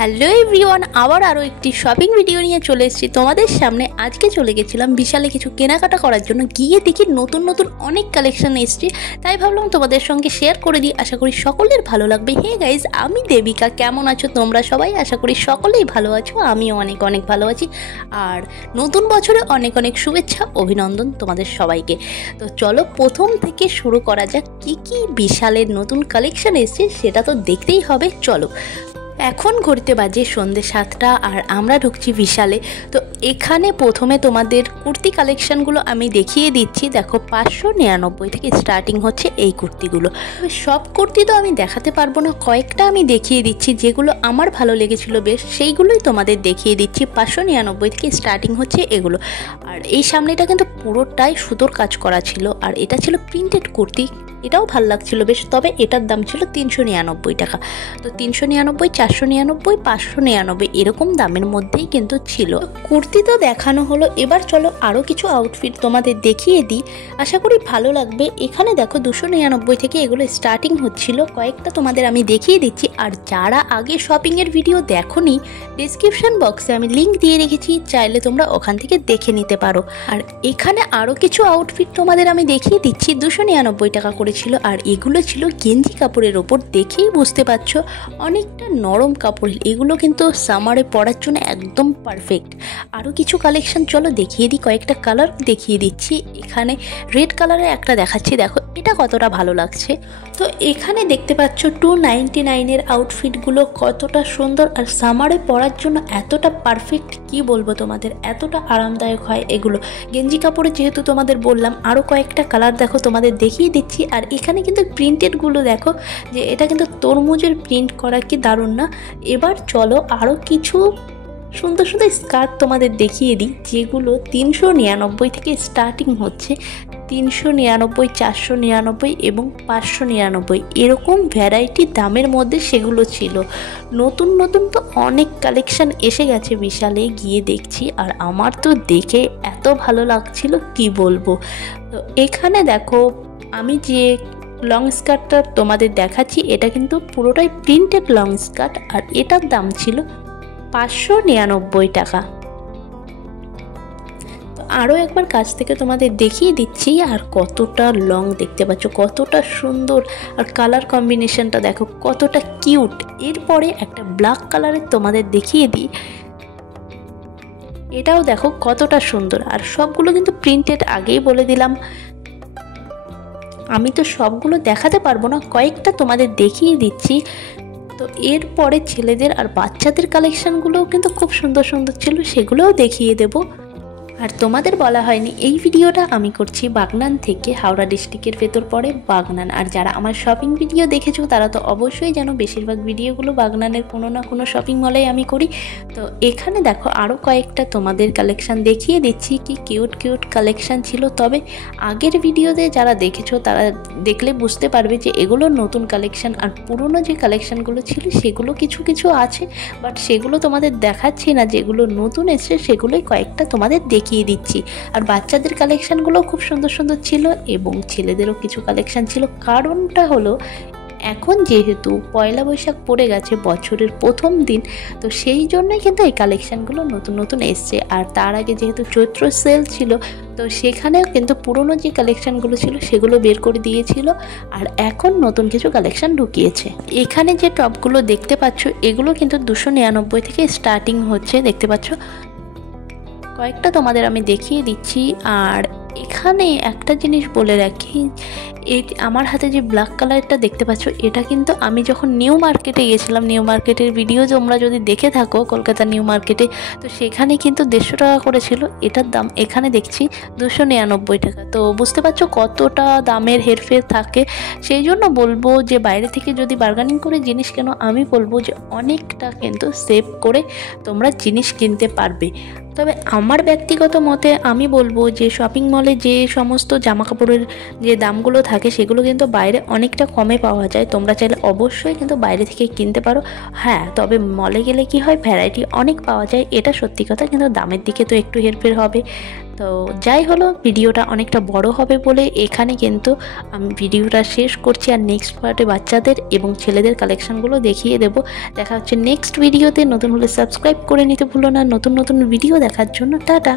Hello everyone, আবার আরও একটি শপিং ভিডিও নিয়ে চলে এসেছি তোমাদের সামনে। আজকে চলে গেছিলাম বিশালে কিছু কেনাকাটা করার জন্য। গিয়ে দেখি নতুন নতুন অনেক কালেকশন এসছে, তাই ভাবলাম তোমাদের সঙ্গে শেয়ার করে দিই। আশা করি সকলের ভালো লাগবে। হে গাইজ, আমি দেবিকা। কেমন আছো তোমরা সবাই? আশা করি সকলেই ভালো আছো, আমিও অনেক অনেক ভালো আছি। আর নতুন বছরে অনেক অনেক শুভেচ্ছা, অভিনন্দন তোমাদের সবাইকে। তো চলো প্রথম থেকে শুরু করা যাক। কি কি বিশালের নতুন কালেকশন এসছে সেটা তো দেখতেই হবে। চলো, এখন ঘুরতে বাজে সন্ধ্যে 7টা আর আমরা ঢুকছি বিশালে। তো এখানে প্রথমে তোমাদের কুর্তি কালেকশানগুলো আমি দেখিয়ে দিচ্ছি। দেখো, 599 থেকে স্টার্টিং হচ্ছে এই কুর্তিগুলো। সব কুর্তি তো আমি দেখাতে পারবো না, কয়েকটা আমি দেখিয়ে দিচ্ছি যেগুলো আমার ভালো লেগেছিল বেশ, সেইগুলোই তোমাদের দেখিয়ে দিচ্ছি। 599 থেকে স্টার্টিং হচ্ছে এগুলো। আর এই সামনেটা কিন্তু পুরোটাই সুতোর কাজ করা ছিল, আর এটা ছিল প্রিন্টেড কুর্তি। এটাও ভাল লাগছিল বেশ, তবে এটার দাম ছিল 399 টাকা। তো 399, 499, 599 এরকম দামের মধ্যেই কিন্তু ছিল। কুর্তি তো দেখানো হলো, এবার চলো আরও কিছু আউটফিট তোমাদের দেখিয়ে দিই, আশা করি ভালো লাগবে। এখানে দেখো 299 থেকে এগুলো স্টার্টিং হচ্ছিল, কয়েকটা তোমাদের আমি দেখিয়ে দিচ্ছি। আর যারা আগে শপিংয়ের ভিডিও দেখোনি, ডেসক্রিপশন বক্সে আমি লিঙ্ক দিয়ে রেখেছি, চাইলে তোমরা ওখান থেকে দেখে নিতে পারো। আর এখানে আরও কিছু আউটফিট তোমাদের আমি দেখিয়ে দিচ্ছি। 299 টাকা করে ছিল, আর এগুলো ছিল গেঞ্জি কাপড়ের ওপর। দেখেই বুঝতে পারছো অনেকটা নরম কাপড়ের। এগুলো কিন্তু সামারে পরার জন্য একদম পারফেক্ট। আরও কিছু কালেকশন চলো দেখিয়ে দিই, কয়েকটা কালার দেখিয়ে দিচ্ছি। এখানে রেড কালারের একটা দেখাচ্ছি, দেখো এটা কতটা ভালো লাগছে। তো এখানে দেখতে পাচ্ছ 299-এর আউটফিটগুলো কতটা সুন্দর, আর সামারে পরার জন্য এতটা পারফেক্ট, কি বলবো তোমাদের, এতটা আরামদায়ক হয় এগুলো গেঞ্জি কাপড়ে। যেহেতু তোমাদের বললাম, আরও কয়েকটা কালার দেখো তোমাদের দেখিয়ে দিচ্ছি। আর এখানে কিন্তু প্রিন্টেডগুলো দেখো, যে এটা কিন্তু তরমুজের প্রিন্ট করা, কি দারুণ না। এবার চলো আরও কিছু সুন্দর সুন্দর স্কার্ট তোমাদের দেখিয়ে দিই, যেগুলো 399 থেকে স্টার্টিং হচ্ছে। 399, 499 এবং 599 এরকম ভ্যারাইটি দামের মধ্যে সেগুলো ছিল। নতুন নতুন তো অনেক কালেকশান এসে গেছে বিশালে, গিয়ে দেখছি। আর আমার তো দেখে এত ভালো লাগছিল, কি বলবো। তো এখানে দেখো, আমি যে লং স্কার্টটা তোমাদের দেখাচ্ছি, এটা কিন্তু পুরোটাই প্রিন্টেড লং স্কার্ট, আর এটার দাম ছিল 599 টাকা। তো আরও একবার কাছ থেকে তোমাদের দেখিয়ে দিচ্ছি। আর কতটা লং দেখতে পাচ্ছ, কতটা সুন্দর, আর কালার কম্বিনেশনটা দেখো কতটা কিউট। এরপরে একটা ব্ল্যাক কালারের তোমাদের দেখিয়ে দিই, এটাও দেখো কতটা সুন্দর। আর সবগুলো কিন্তু প্রিন্টেড, আগেই বলে দিলাম। আমি তো সবগুলো দেখাতে পারবো না, কয়েকটা তোমাদের দেখিয়ে দিচ্ছি। তো এরপরে ছেলেদের আর বাচ্চাদের কালেকশানগুলোও কিন্তু খুব সুন্দর সুন্দর ছিল, সেগুলোও দেখিয়ে দেবো। আর তোমাদের বলা হয়নি, এই ভিডিওটা আমি করছি বাগনান থেকে, হাওড়া ডিস্ট্রিক্টের ভেতর পড়ে বাগনান। আর যারা আমার শপিং ভিডিও দেখেছো তারা তো অবশ্যই জানো, বেশিরভাগ ভিডিওগুলো বাগনানের কোনো না কোনো শপিং মলেই আমি করি। তো এখানে দেখো আরও কয়েকটা তোমাদের কালেকশান দেখিয়ে দিচ্ছি, কি কিউট কিউট কালেকশান ছিল। তবে আগের ভিডিওতে যারা দেখেছো তারা দেখলে বুঝতে পারবে যে এগুলো নতুন কালেকশান। আর পুরনো যে কালেকশানগুলো ছিল সেগুলো কিছু কিছু আছে, বাট সেগুলো তোমাদের দেখাচ্ছি না। যেগুলো নতুন এসছে সেগুলোই কয়েকটা তোমাদের দেখিয়ে দিচ্ছি। আর বাচ্চাদের কালেকশানগুলো খুব সুন্দর সুন্দর ছিল, এবং ছেলেদেরও কিছু কালেকশান ছিল। কারণটা হলো, এখন যেহেতু পয়লা বৈশাখ পড়ে গেছে, বছরের প্রথম দিন, তো সেই জন্যই কিন্তু এই কালেকশানগুলো নতুন নতুন এসছে। আর তার আগে যেহেতু চৈত্র সেল ছিল, তো সেখানেও কিন্তু পুরনো যে কালেকশানগুলো ছিল সেগুলো বের করে দিয়েছিল। আর এখন নতুন কিছু কালেকশান ঢুকিয়েছে। এখানে যে টপগুলো দেখতে পাচ্ছ, এগুলো কিন্তু 299 থেকে স্টার্টিং হচ্ছে, দেখতে পাচ্ছ। কয়েকটা তোমাদের আমি দেখিয়ে দিচ্ছি। আর এখানে একটা জিনিস বলে রাখি, এই আমার হাতে যে ব্ল্যাক কালারটা দেখতে পাচ্ছ, এটা কিন্তু আমি যখন নিউ মার্কেটে গেছিলাম, নিউ মার্কেটের ভিডিও তোমরা যদি দেখে থাকো কলকাতা নিউ মার্কেটে, তো সেখানে কিন্তু 150 টাকা করেছিল এটার দাম। এখানে দেখছি 299 টাকা। তো বুঝতে পারছো কতটা দামের হেরফের থাকে। সেই জন্য বলবো যে বাইরে থেকে যদি বার্গেনিং করে জিনিস কেন, আমি বলবো যে অনেকটা কিন্তু সেভ করে তোমরা জিনিস কিনতে পারবে। তবে আমার ব্যক্তিগত মতে আমি বলবো যে শপিং মলে যে সমস্ত জামা কাপড়ের যে দামগুলো থাকে সেগুলো কিন্তু বাইরে অনেকটা কমে পাওয়া যায়। তোমরা চাইলে অবশ্যই কিন্তু বাইরে থেকে কিনতে পারো। হ্যাঁ, তবে মলে গেলে কি হয়, ভ্যারাইটি অনেক পাওয়া যায়, এটা সত্যি কথা, কিন্তু দামের দিকে তো একটু হেরফের হবে। তো যাই হলো, ভিডিওটা অনেকটা বড় হবে বলে এখানে কিন্তু আমি ভিডিওটা শেষ করছি। আর নেক্সট পার্টে বাচ্চাদের এবং ছেলেদের কালেকশানগুলো দেখিয়ে দেবো। দেখা হচ্ছে নেক্সট ভিডিওতে। নতুন হলে সাবস্ক্রাইব করে নিতে ভুলো না নতুন নতুন ভিডিও দেখার জন্য। টাটা।